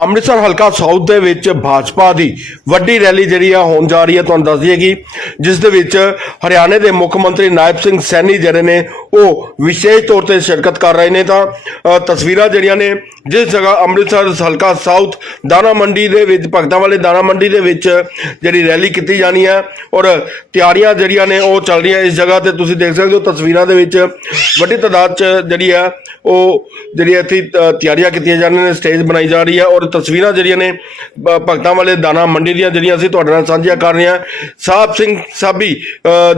ਅੰਮ੍ਰਿਤਸਰ ਹਲਕਾ ਸਾਊਥ ਦੇ ਵਿੱਚ ਭਾਜਪਾ ਦੀ ਵੱਡੀ ਰੈਲੀ ਜਿਹੜੀ ਆ ਹੋਣ ਜਾ ਰਹੀ ਹੈ ਤੁਹਾਨੂੰ ਦੱਸ ਦਈਏ ਕਿ ਜਿਸ ਦੇ ਵਿੱਚ ਹਰਿਆਣੇ ਦੇ ਮੁੱਖ ਮੰਤਰੀ ਨਾਇਬ ਸਿੰਘ ਸੈਣੀ ਜਿਹੜੇ ਨੇ, ਉਹ ਵਿਸ਼ੇਸ਼ ਤੌਰ ਤੇ ਸ਼ਿਰਕਤ ਕਰ ਰਹੇ ਨੇ ਤਾਂ ਤਸਵੀਰਾਂ ਜਿਹੜੀਆਂ ਨੇ, ਜਿਸ ਜਗ੍ਹਾ ਅੰਮ੍ਰਿਤਸਰ ਹਲਕਾ ਸਾਊਥ ਦਾਣਾ ਮੰਡੀ ਦੇ ਵਿੱਚ, ਭਗਤਾਂ ਵਾਲੇ ਦਾਣਾ ਮੰਡੀ ਦੇ ਵਿੱਚ ਜਿਹੜੀ ਰੈਲੀ ਕੀਤੀ ਜਾਣੀ ਹੈ ਔਰ ਤਿਆਰੀਆਂ ਜਿਹੜੀਆਂ ਨੇ ਉਹ ਚੱਲ ਰਹੀਆਂ ਇਸ ਜਗ੍ਹਾ ਤੇ, ਤੁਸੀਂ ਦੇਖ ਸਕਦੇ ਹੋ ਤਸਵੀਰਾਂ ਦੇ ਵਿੱਚ ਵੱਡੀ ਤਾਦਾਦ ਚ ਜਿਹੜੀ ਆ, ਉਹ ਜਿਹੜੀ ਇੱਥੇ ਤਿਆਰੀਆਂ ਕੀਤੀਆਂ ਜਾ ਰਹੀਆਂ ਨੇ, ਸਟੇਜ ਬਣਾਈ ਜਾ ਰਹੀ ਹੈ ਔਰ ਤਸਵੀਰਾਂ ਜਿਹੜੀਆਂ ਨੇ ਭਗਤਾਂ ਵਾਲੇ ਦਾਣਾ ਮੰਡੀ ਦੀਆਂ ਜਿਹੜੀਆਂ ਅਸੀਂ ਤੁਹਾਡੇ ਨਾਲ ਸਾਂਝੀਆਂ ਕਰ ਰਹੇ ਹਾਂ। ਸਾਹਿਬ ਸਿੰਘ ਸਾਬੀ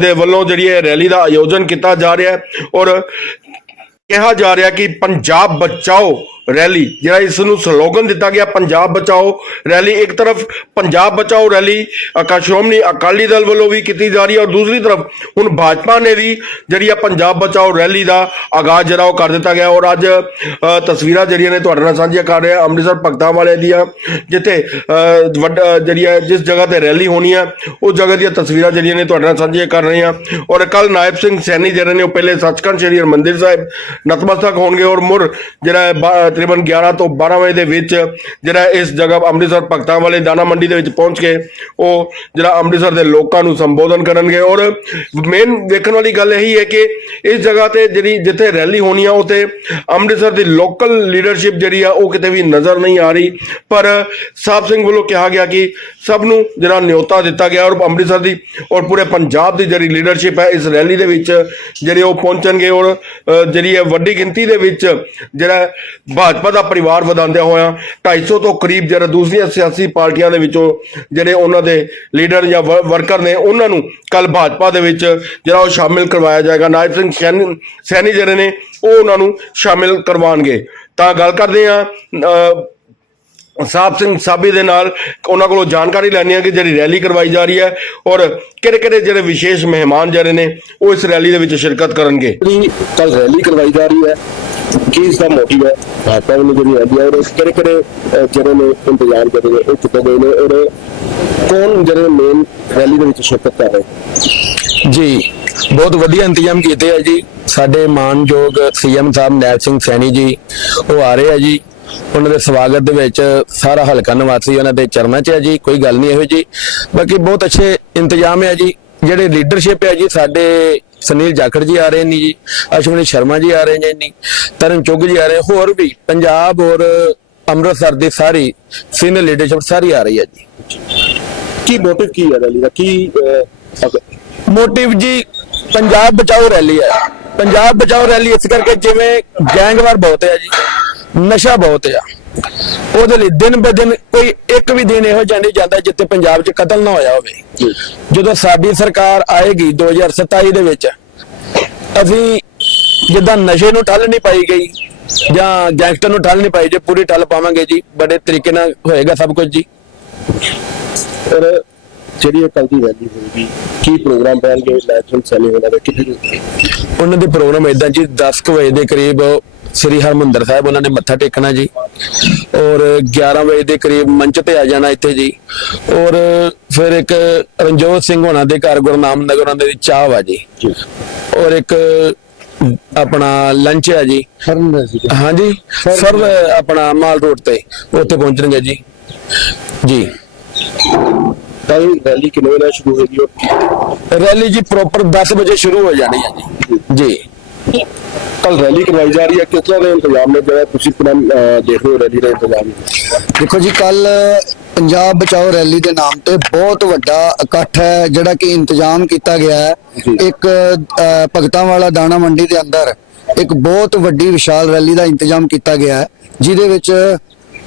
ਦੇ ਵੱਲੋਂ ਜਿਹੜੀ ਇਹ ਰੈਲੀ ਦਾ ਆਯੋਜਨ ਕੀਤਾ ਜਾ ਰਿਹਾ ਹੈ ਔਰ ਕਿਹਾ ਜਾ ਰਿਹਾ ਕਿ ਪੰਜਾਬ ਬਚਾਓ ਰੈਲੀ ਜਿਹੜਾ ਇਸ ਨੂੰ ਸਲੋਗਨ ਦਿੱਤਾ ਗਿਆ ਪੰਜਾਬ ਬਚਾਓ ਰੈਲੀ ਇੱਕ ਤਰਫ ਪੰਜਾਬ ਬਚਾਓ ਰੈਲੀ ਅਕਾ ਸ਼੍ਰੋਮਣੀ ਅਕਾਲੀ ਦਲ ਵੱਲੋਂ ਵੀ ਕੀਤੀ ਜਾ ਰਹੀ ਹੈ ਔਰ ਦੂਸਰੀ ਤਰਫ ਹੁਣ ਭਾਜਪਾ ਨੇ ਵੀ ਜਿਹੜੀ ਆ ਪੰਜਾਬ ਬਚਾਓ ਰੈਲੀ ਦਾ ਆਗਾਜ਼ ਜਿਹੜਾ ਉਹ ਕਰ ਦਿੱਤਾ ਗਿਆ ਔਰ ਅੱਜ ਤਸਵੀਰਾਂ ਜਿਹੜੀਆਂ ਨੇ ਤੁਹਾਡੇ ਨਾਲ ਸਾਂਝੀਆਂ ਕਰ ਰਿਹਾ ਅੰਮ੍ਰਿਤਸਰ ਭਗਤਾਂ ਵਾਲੇ ਦੀਆਂ ਜਿੱਥੇ ਅ, ਜਿਹੜੀ ਹੈ ਜਿਸ ਜਗ੍ਹਾ ਤੇ ਰੈਲੀ ਹੋਣੀ ਹੈ ਉਸ ਜਗ੍ਹਾ ਦੀਆਂ ਤਸਵੀਰਾਂ ਜਿਹੜੀਆਂ ਨੇ ਤੁਹਾਡੇ ਨਾਲ ਸਾਂਝੀਆਂ ਕਰ ਰਹੇ ਹਾਂ ਔਰ ਕੱਲ ਨਾਇਬ ਸਿੰਘ ਸੈਣੀ ਜਿਹੜੇ ਨੇ ਉਹ ਪਹਿਲੇ ਸੱਚਖੰਡ ਸ਼੍ਰੀ ਹਰਿਮੰਦਿਰ ਸਾਹਿਬ ਨਤਮਸਤਕ ਹੋਣਗੇ ਔਰ ਮੁਰ ਜਿਹੜਾ ਤਕਰੀਬਨ 11 ਤੋਂ 12 ਵਜੇ ਦੇ ਵਿੱਚ ਜਿਹੜਾ ਇਸ ਜਗ੍ਹਾ ਅੰਮ੍ਰਿਤਸਰ ਭਗਤਾਂ ਵਾਲੇ ਦਾਣਾ ਮੰਡੀ ਦੇ ਵਿੱਚ ਪਹੁੰਚ ਕੇ ਉਹ ਜਿਹੜਾ ਅੰਮ੍ਰਿਤਸਰ ਦੇ ਲੋਕਾਂ ਨੂੰ ਸੰਬੋਧਨ ਕਰਨਗੇ। ਔਰ ਮੇਨ ਵੇਖਣ ਵਾਲੀ ਗੱਲ ਇਹੀ ਹੈ ਕਿ ਇਸ ਜਗ੍ਹਾ ਤੇ ਜਿਹੜੀ ਜਿੱਥੇ ਰੈਲੀ ਹੋਣੀ ਆ ਉਤੇ ਅੰਮ੍ਰਿਤਸਰ ਦੀ ਲੋਕਲ ਲੀਡਰਸ਼ਿਪ ਜਿਹੜੀ ਆ, ਉਹ ਕਿਤੇ ਵੀ ਨਜ਼ਰ ਨਹੀਂ ਆ ਰਹੀ। ਪਰ ਸਾਹਿਬ ਸਿੰਘ ਵੱਲੋਂ ਕਿਹਾ ਗਿਆ ਕਿ ਸਭ ਨੂੰ ਜਿਹੜਾ ਨਿਯੋਤਾ ਦਿੱਤਾ ਗਿਆ ਔਰ ਅੰਮ੍ਰਿਤਸਰ ਦੀ ਔਰ ਪੂਰੇ ਪੰਜਾਬ ਦੀ ਜਿਹੜੀ ਲੀਡਰਸ਼ਿਪ ਹੈ, ਇਸ ਰੈਲੀ ਦੇ ਵਿੱਚ ਜਿਹੜੇ ਉਹ ਪਹੁੰਚਣਗੇ। ਔਰ ਜਿਹੜੀ ਹੈ ਵੱਡੀ ਗਿਣਤੀ ਦੇ ਵਿੱਚ ਜਿਹੜਾ ਭਾਜਪਾ ਦਾ ਪਰਿਵਾਰ ਵਧਾਉਂਦਿਆਂ ਹੋਇਆ 250 ਤੋਂ ਕਰੀਬ ਜਿਹੜਾ ਦੂਸਰੀਆਂ ਸਿਆਸੀ ਪਾਰਟੀਆਂ ਦੇ ਵਿੱਚੋਂ ਜਿਹੜੇ ਉਹਨਾਂ ਦੇ ਲੀਡਰ ਜਾਂ ਵਰਕਰ ਨੇ, ਉਹਨਾਂ ਨੂੰ ਕੱਲ ਭਾਜਪਾ ਦੇ ਵਿੱਚ ਜਿਹੜਾ ਉਹ ਸ਼ਾਮਿਲ ਕਰਵਾਇਆ ਜਾਏਗਾ। ਨਾਇਬ ਸਿੰਘ ਸੈਣੀ ਜਿਹੜੇ ਨੇ, ਉਹ ਉਹਨਾਂ ਨੂੰ ਸ਼ਾਮਿਲ ਕਰਵਾਉਣਗੇ। ਤਾਂ ਗੱਲ ਕਰਦੇ ਆ ਸਾਹਿਬ ਸਿੰਘ ਸਾਬੀ ਦੇ ਨਾਲ ਉਹਨਾਂ ਕੋਲੋਂ ਜਾਣਕਾਰੀ ਲੈਣੀ ਹੈ ਕਿ ਜਿਹੜੀ ਰੈਲੀ ਕਰਵਾਈ ਜਾ ਰਹੀ ਹੈ ਔਰ ਕਿਹੜੇ ਕਿਹੜੇ ਜਿਹੜੇ ਵਿਸ਼ੇਸ਼ ਮਹਿਮਾਨ ਜਿਹੜੇ ਨੇ, ਉਹ ਇਸ ਰੈਲੀ ਦੇ ਵਿੱਚ ਸ਼ਿਰਕਤ ਕਰਨਗੇ। ਕੱਲ ਰੈਲੀ ਕਰਵਾਈ ਜਾ ਰਹੀ ਹੈ। ਕੀ ਇਸ ਦਾ ਮੋਟਿਵ ਹੈ? ਭਾਜਪਾ ਵੱਲੋਂ ਜਿਹੜੀ ਰੈਲੀ ਹੈ ਔਰ ਕਿਹੜੇ ਕਿਹੜੇ ਜਿਹੜੇ ਨੇ ਇੰਤਜ਼ਾਮ ਜਿਹੜੇ ਨੇ, ਉਹ ਕੀਤੇ ਗਏ ਨੇ ਔਰ ਕੌਣ ਜਿਹੜੇ ਮੇਨ ਰੈਲੀ ਦੇ ਵਿੱਚ ਸ਼ਿਰਕਤ ਕਰ ਰਹੇ? ਜੀ, ਬਹੁਤ ਵਧੀਆ ਇੰਤਜ਼ਾਮ ਕੀਤੇ ਆ ਜੀ। ਸਾਡੇ ਮਾਨਯੋਗ ਸੀਐਮ ਸਾਹਿਬ ਨੈਲ ਸਿੰਘ ਸੈਣੀ ਜੀ, ਉਹ ਆ ਰਹੇ ਆ ਜੀ। ਉਹਨਾਂ ਦੇ ਸਵਾਗਤ ਦੇ ਵਿੱਚ ਸਾਰਾ ਹਲਕਾ ਨਿਵਾਸੀ ਉਹਨਾਂ ਦੇ ਚਰਨਾਂ 'ਚ ਹੈ ਜੀ, ਕੋਈ ਗੱਲ ਨਹੀਂ ਇਹੋ ਜੀ ਬਾਕੀ ਬਹੁਤ ਅੱਛੇ ਇੰਤਜ਼ਾਮ ਹੈ ਜੀ। ਜਿਹੜੇ ਲੀਡਰਸ਼ਿਪ ਹੈ ਜੀ, ਸਾਡੇ ਸੁਨੀਲ ਜਾਖੜ ਜੀ ਆ ਰਹੇ ਨੇ ਜੀ ਅਸ਼ਵਨੀ ਸ਼ਰਮਾ ਜੀ ਆ ਰਹੇ ਨੇ ਜੀ ਤਰਨ ਚੁੱਗ ਜੀ ਆ ਰਹੇ ਹੋਰ ਵੀ ਪੰਜਾਬ ਔਰ ਅੰਮ੍ਰਿਤਸਰ ਦੀ ਸਾਰੀ ਸੀਨੀਅਰ ਲੀਡਰਸ਼ਿਪ ਸਾਰੀ ਆ ਰਹੀ ਹੈ ਜੀ। ਕੀ ਮੋਟਿਵ ਕੀ ਹੈ ਰੈਲੀ ਦਾ? ਕੀ ਮੋਟਿਵ ਜੀ ਪੰਜਾਬ ਬਚਾਓ ਰੈਲੀ ਹੈ। ਪੰਜਾਬ ਬਚਾਓ ਰੈਲੀ ਇਸ ਕਰਕੇ ਜਿਵੇਂ ਗੈਂਗਵਾਰ ਬਹੁਤ ਹੈ ਜੀ ਨਸ਼ਾ ਬਹੁਤ ਆ ਉਹਦੇ ਲਈ ਦਿਨ ਬ ਦਿਨ ਕੋਈ ਇੱਕ ਵੀ ਦਿਨ ਇਹੋ ਜਿਹਾ ਨਹੀਂ ਜਾਂਦਾ ਜਿੱਥੇ ਪੰਜਾਬ 'ਚ ਕਤਲ ਨਾ ਹੋਇਆ ਹੋਵੇ। ਜਦੋਂ ਸਾਡੀ ਸਰਕਾਰ ਆਏਗੀ 2027 ਦੇ ਵਿੱਚ ਅਸੀਂ ਜਿੱਦਾਂ ਨਸ਼ੇ ਨੂੰ ਠੱਲ ਨਹੀਂ ਪਾਈ ਗਈ ਜਾਂ ਗੈਂਗਸਟਰ ਨੂੰ ਠੱਲ ਨਹੀਂ ਪਾਈ ਜੇ ਪੂਰੀ ਠੱਲ ਪਾਵਾਂਗੇ ਜੀ ਬੜੇ ਤਰੀਕੇ ਨਾਲ ਹੋਏਗਾ ਸਭ ਕੁਝ ਜੀ। ਔਰ ਜਿਹੜੀ ਇਹ ਕੱਲ ਦੀ ਰੈਲੀ ਹੋਏਗੀ ਕੀ ਪ੍ਰੋਗਰਾਮ ਰਹਿਣਗੇ ਨੈਸ਼ਨਲ ਸੈਲੀ ਉਹਨਾਂ ਦੇ ਕਿੰਨੇ ਉਹਨਾਂ ਦੇ ਪ੍ਰੋਗਰਾਮ ਇਦਾਂ ਜੀ 10 ਕੁ ਵਜੇ ਦੇ ਕਰੀਬ ਸ੍ਰੀ ਹਰਮੰਦਰ ਸਾਹਿਬ ਉਹਨਾਂ ਨੇ ਮੱਥਾ ਟੇਕਣਾ ਜੀ। ਔਰ 11 ਵਜੇ ਦੇ ਕਰੀਬ ਮੰਚ ਤੇ ਆ ਜਾਣਾ ਇੱਥੇ ਜੀ। ਔਰ ਫਿਰ ਇੱਕ ਰਣਜੋਤ ਸਿੰਘ ਹੋਣਾ ਦੇ ਘਰ ਗੁਰਨਾਮ ਨਗਰ ਉਹਨਾਂ ਦੀ ਚਾਹ ਵਾ ਜੀ। ਔਰ ਇੱਕ ਆਪਣਾ ਲੰਚ ਹੈ ਜੀ ਹਾਂਜੀ ਸਰ ਆਪਣਾ ਮਾਲ ਰੋਡ ਤੇ ਉੱਥੇ ਪਹੁੰਚਣਗੇ ਜੀ। ਜੀ। ਕੱਲ ਰੈਲੀ ਕਿੰਨੇ ਵਜੇ ਸ਼ੁਰੂ ਹੋਏਗੀ ਰੈਲੀ ਜੀ ਪ੍ਰੋਪਰ 10 ਵਜੇ ਸ਼ੁਰੂ ਹੋ ਜਾਣੀ ਹੈ ਜੀ। ਜੀ। ਕੱਲ ਰੈਲੀ ਕਰਵਾਈ ਜਾ ਰਹੀ ਹੈ ਕਿਸ ਤਰ੍ਹਾਂ ਦੇ ਇੰਤਜ਼ਾਮ ਨੇ ਜਿਹੜਾ ਤੁਸੀਂ ਪੂਰਾ ਦੇਖ ਰਹੇ ਹੋ ਰੈਲੀ ਦਾ ਇੰਤਜ਼ਾਮ ਦੇਖੋ ਜੀ ਕੱਲ ਪੰਜਾਬ ਬਚਾਓ ਰੈਲੀ ਦੇ ਨਾਮ ਤੇ ਬਹੁਤ ਵੱਡਾ ਇਕੱਠ ਹੈ ਜਿਹੜਾ ਕਿ ਇੰਤਜ਼ਾਮ ਕੀਤਾ ਗਿਆ ਹੈ। ਇੱਕ ਭਗਤਾਂ ਵਾਲਾ ਦਾਣਾ ਮੰਡੀ ਦੇ ਅੰਦਰ ਇੱਕ ਬਹੁਤ ਵੱਡੀ ਵਿਸ਼ਾਲ ਰੈਲੀ ਦਾ ਇੰਤਜ਼ਾਮ ਕੀਤਾ ਗਿਆ ਹੈ ਜਿਹਦੇ ਵਿੱਚ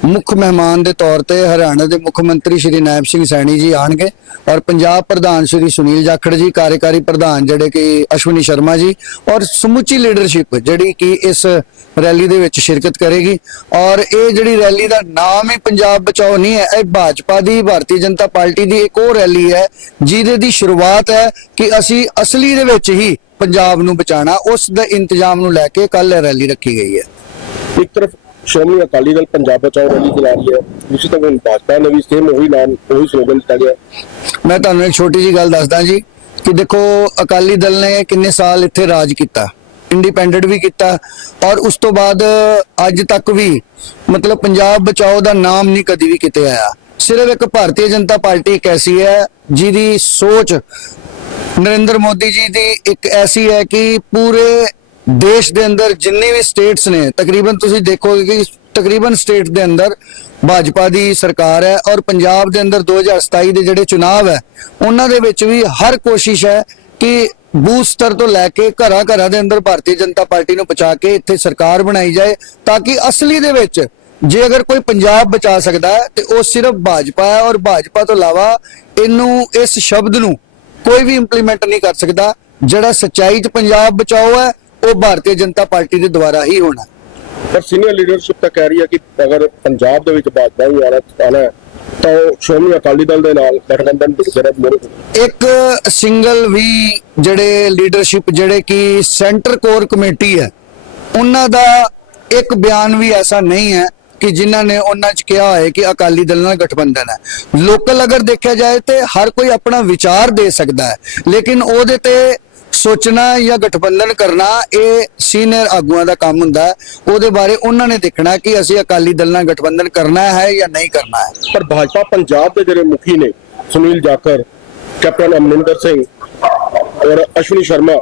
ਮੁੱਖ ਮਹਿਮਾਨ ਦੇ ਤੌਰ ਤੇ ਹਰਿਆਣਾ ਦੇ ਮੁੱਖ ਮੰਤਰੀ ਸ਼੍ਰੀ ਨਾਇਬ ਸਿੰਘ ਸੈਣੀ ਜੀ ਆਣਗੇ ਔਰ ਪੰਜਾਬ ਪ੍ਰਧਾਨ ਸ਼੍ਰੀ ਸੁਨੀਲ ਜਾਖੜ ਜੀ, ਕਾਰਜਕਾਰੀ ਪ੍ਰਧਾਨ ਜਿਹੜੇ ਕਿ ਅਸ਼ਵਨੀ ਸ਼ਰਮਾ ਜੀ ਔਰ ਸਮੁੱਚੀ ਲੀਡਰਸ਼ਿਪ ਜਿਹੜੀ ਕਿ ਇਸ ਰੈਲੀ ਦੇ ਵਿੱਚ ਸ਼ਿਰਕਤ ਕਰੇਗੀ ਔਰ ਇਹ ਜਿਹੜੀ ਰੈਲੀ ਦਾ ਨਾਮ ਹੀ ਪੰਜਾਬ ਬਚਾਓ ਨਹੀਂ ਹੈ, ਇਹ ਭਾਜਪਾ ਦੀ, ਭਾਰਤੀ ਜਨਤਾ ਪਾਰਟੀ ਦੀ ਇੱਕ ਹੋਰ ਰੈਲੀ ਹੈ ਜਿਹਦੇ ਦੀ ਸ਼ੁਰੂਆਤ ਹੈ ਕਿ ਅਸੀਂ ਅਸਲੀ ਦੇ ਵਿੱਚ ਹੀ ਪੰਜਾਬ ਨੂੰ ਬਚਾਣਾ ਉਸ ਦੇ ਇੰਤਜ਼ਾਮ ਨੂੰ ਲੈ ਕੇ ਕੱਲ ਰੈਲੀ ਰੱਖੀ ਗਈ ਹੈ। ਇੱਕ ਤਰਫ ਸ਼੍ਰੋਮਣੀ ਅਕਾਲੀ ਦਲ ਪੰਜਾਬ ਬਚਾਓ ਰੈਲੀ ਚਲਾ ਰਹੀ ਹੈ। ਦੂਸਰੀ ਤਰਫ ਭਾਜਪਾ ਨੇ ਵੀ ਸੇਮ ਉਹੀ ਨਾਮ, ਉਹੀ ਸਲੋਗਨ ਦਿੱਤਾ ਗਿਆ। ਮੈਂ ਤੁਹਾਨੂੰ ਇੱਕ ਛੋਟੀ ਜੀ ਗੱਲ ਦੱਸਦਾ ਜੀ ਕਿ ਦੇਖੋ, ਅਕਾਲੀ ਦਲ ਨੇ ਕਿੰਨੇ ਸਾਲ ਇੱਥੇ ਰਾਜ ਕੀਤਾ ਇੰਡੀਪੈਂਡੈਂਟ ਵੀ ਕੀਤਾ ਔਰ ਉਸ ਤੋਂ ਬਾਅਦ ਅੱਜ ਤੱਕ ਵੀ ਮਤਲਬ ਪੰਜਾਬ ਬਚਾਓ ਦਾ ਨਾਮ ਨਹੀਂ ਕਦੀ ਵੀ ਕਿਤੇ ਆਇਆ। ਸਿਰਫ ਇੱਕ ਭਾਰਤੀ ਜਨਤਾ ਪਾਰਟੀ ਇੱਕ ਐਸੀ ਹੈ ਜਿਹਦੀ ਸੋਚ ਨਰਿੰਦਰ ਮੋਦੀ ਜੀ ਦੀ ਇੱਕ ਐਸੀ ਹੈ ਕਿ ਪੂਰੇ ਦੇਸ਼ ਦੇ ਅੰਦਰ ਜਿੰਨੇ ਵੀ ਸਟੇਟਸ ਨੇ, ਤਕਰੀਬਨ ਤੁਸੀਂ ਦੇਖੋਗੇ ਕਿ ਤਕਰੀਬਨ ਸਟੇਟ ਦੇ ਅੰਦਰ ਭਾਜਪਾ ਦੀ ਸਰਕਾਰ ਹੈ ਔਰ ਪੰਜਾਬ ਦੇ ਅੰਦਰ 2027 ਦੇ ਜਿਹੜੇ ਚੁਣਾਵ ਹੈ, ਉਹਨਾਂ ਦੇ ਵਿੱਚ ਵੀ ਹਰ ਕੋਸ਼ਿਸ਼ ਹੈ ਕਿ ਬੂਥ ਤੋਂ ਲੈ ਕੇ ਘਰਾਂ ਘਰਾਂ ਦੇ ਅੰਦਰ ਭਾਰਤੀ ਜਨਤਾ ਪਾਰਟੀ ਨੂੰ ਪਹੁੰਚਾ ਕੇ ਇੱਥੇ ਸਰਕਾਰ ਬਣਾਈ ਜਾਏ ਤਾਂ ਕਿ ਅਸਲੀ ਦੇ ਵਿੱਚ ਜੇ ਅਗਰ ਕੋਈ ਪੰਜਾਬ ਬਚਾ ਸਕਦਾ ਹੈ, ਤੇ ਉਹ ਸਿਰਫ ਭਾਜਪਾ ਹੈ ਔਰ ਭਾਜਪਾ ਤੋਂ ਇਲਾਵਾ ਇਹਨੂੰ, ਇਸ ਸ਼ਬਦ ਨੂੰ ਕੋਈ ਵੀ ਇੰਪਲੀਮੈਂਟ ਨਹੀਂ ਕਰ ਸਕਦਾ, ਜਿਹੜਾ ਸੱਚਾਈ 'ਚ ਪੰਜਾਬ ਬਚਾਓ ਹੈ ਉਹ ਭਾਰਤੀ ਜਨਤਾ ਪਾਰਟੀ ਦੇ ਦੁਆਰਾ ਹੀ ਹੋਣਾ। ਪਰ ਸੀਨੀਅਰ ਲੀਡਰਸ਼ਿਪ ਤਾਂ ਕਹਿ ਰਹੀ ਹੈ ਕਿ ਅਗਰ ਪੰਜਾਬ ਦੇ ਵਿੱਚ ਭਾਜਪਾ ਹੀ ਆਣਾ ਹੈ ਤਾਂ ਸ਼੍ਰੋਮਣੀ ਅਕਾਲੀ ਦਲ ਦੇ ਨਾਲ ਗਠਬੰਧਨ ਦੀ ਜ਼ਰੂਰਤ ਮੋਰੇ ਇੱਕ ਸਿੰਗਲ ਵੀ ਜਿਹੜੇ ਲੀਡਰਸ਼ਿਪ ਜਿਹੜੇ ਕਿ ਸੈਂਟਰ ਕੋਰ ਕਮੇਟੀ ਹੈ ਉਹਨਾਂ ਦਾ ਇੱਕ ਬਿਆਨ ਵੀ ਐਸਾ ਨਹੀਂ ਹੈ ਕਿ ਜਿਨ੍ਹਾਂ ਨੇ ਉਹਨਾਂ 'ਚ ਕਿਹਾ ਹੋਏ ਕਿ ਅਕਾਲੀ ਦਲ ਨਾਲ ਗਠਬੰਧਨ ਹੈ। ਲੋਕਲ ਅਗਰ ਦੇਖਿਆ ਜਾਏ ਤੇ ਹਰ ਕੋਈ ਆਪਣਾ ਵਿਚਾਰ ਦੇ ਸਕਦਾ ਹੈ ਲੇਕਿਨ ਉਹਦੇ ਤੇ ਸੋਚਣਾ ਜਾਂ ਗਠਬੰਧਨ ਕਰਨਾ ਇਹ ਸੀਨੀਅਰ ਆਗੂਆਂ ਦਾ ਕੰਮ ਹੁੰਦਾ ਹੈ। ਉਹਦੇ ਬਾਰੇ ਉਹਨਾਂ ਨੇ ਦੇਖਣਾ ਕਿ ਅਸੀਂ ਅਕਾਲੀ ਦਲ ਨਾਲ ਗਠਬੰਧਨ ਕਰਨਾ ਹੈ ਜਾਂ ਨਹੀਂ ਕਰਨਾ ਹੈ। ਪਰ ਭਾਜਪਾ ਪੰਜਾਬ ਦੇ ਜਿਹੜੇ ਮੁਖੀ ਨੇ ਸੁਨੀਲ ਜਾਖੜ, ਕੈਪਟਨ ਅਮਰਿੰਦਰ ਸਿੰਘ ਔਰ ਅਸ਼ਵਨੀ ਸ਼ਰਮਾ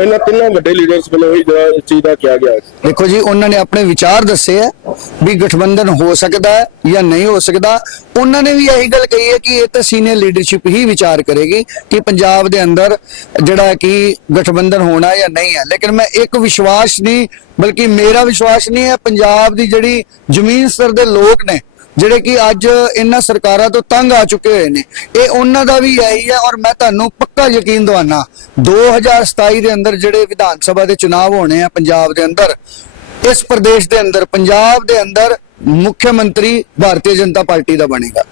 ਇਹਨਾਂ ਤਿੰਨਾਂ ਵੱਡੇ ਲੀਡਰਸ ਵੱਲੋਂ ਹੀ ਜਿਹੜਾ ਇਸ ਚੀਜ਼ ਦਾ ਕਿਹਾ ਗਿਆ ਹੈ। ਦੇਖੋ ਜੀ, ਉਹਨਾਂ ਨੇ ਆਪਣੇ ਵਿਚਾਰ ਦੱਸੇ ਹੈ ਵੀ ਗਠਬੰਧਨ ਹੋ ਸਕਦਾ ਹੈ ਜਾਂ ਨਹੀਂ ਹੋ ਸਕਦਾ। ਉਹਨਾਂ ਨੇ ਵੀ ਇਹੀ ਗੱਲ ਕਹੀ ਹੈ ਕਿ ਇਹ ਤਾਂ ਸੀਨੀਅਰ ਲੀਡਰਸ਼ਿਪ ਹੀ ਵਿਚਾਰ ਕਰੇਗੀ ਕਿ ਪੰਜਾਬ ਦੇ ਅੰਦਰ ਜਿਹੜਾ ਕਿ ਗਠਬੰਧਨ ਹੋਣਾ ਜਾਂ ਨਹੀਂ ਹੈ। ਲੇਕਿਨ ਮੈਂ ਇੱਕ ਵਿਸ਼ਵਾਸ ਨਹੀਂ, ਬਲਕਿ ਮੇਰਾ ਵਿਸ਼ਵਾਸ ਨਹੀਂ ਹੈ, ਪੰਜਾਬ ਦੀ ਜਿਹੜੀ ਜ਼ਮੀਨ ਸਤਰ ਦੇ ਲੋਕ ਨੇ ਜਿਹੜੇ ਕਿ ਅੱਜ ਇਹਨਾਂ ਸਰਕਾਰਾਂ ਤੋਂ ਤੰਗ ਆ ਚੁੱਕੇ ਹੋਏ ਨੇ। ਇਹ ਉਹਨਾਂ ਦਾ ਵੀ ਇਹੀ ਹੈ ਔਰ ਮੈਂ ਤੁਹਾਨੂੰ ਪੱਕਾ ਯਕੀਨ ਦਵਾਨਾ 2027 ਦੇ ਅੰਦਰ ਜਿਹੜੇ ਵਿਧਾਨ ਸਭਾ ਦੇ ਚੁਣਾਵ ਹੋਣੇ ਆ ਪੰਜਾਬ ਦੇ ਅੰਦਰ, ਇਸ ਪ੍ਰਦੇਸ਼ ਦੇ ਅੰਦਰ, ਪੰਜਾਬ ਦੇ ਅੰਦਰ ਮੁੱਖ ਮੰਤਰੀ ਭਾਰਤੀ ਜਨਤਾ ਪਾਰਟੀ ਦਾ ਬਣੇਗਾ।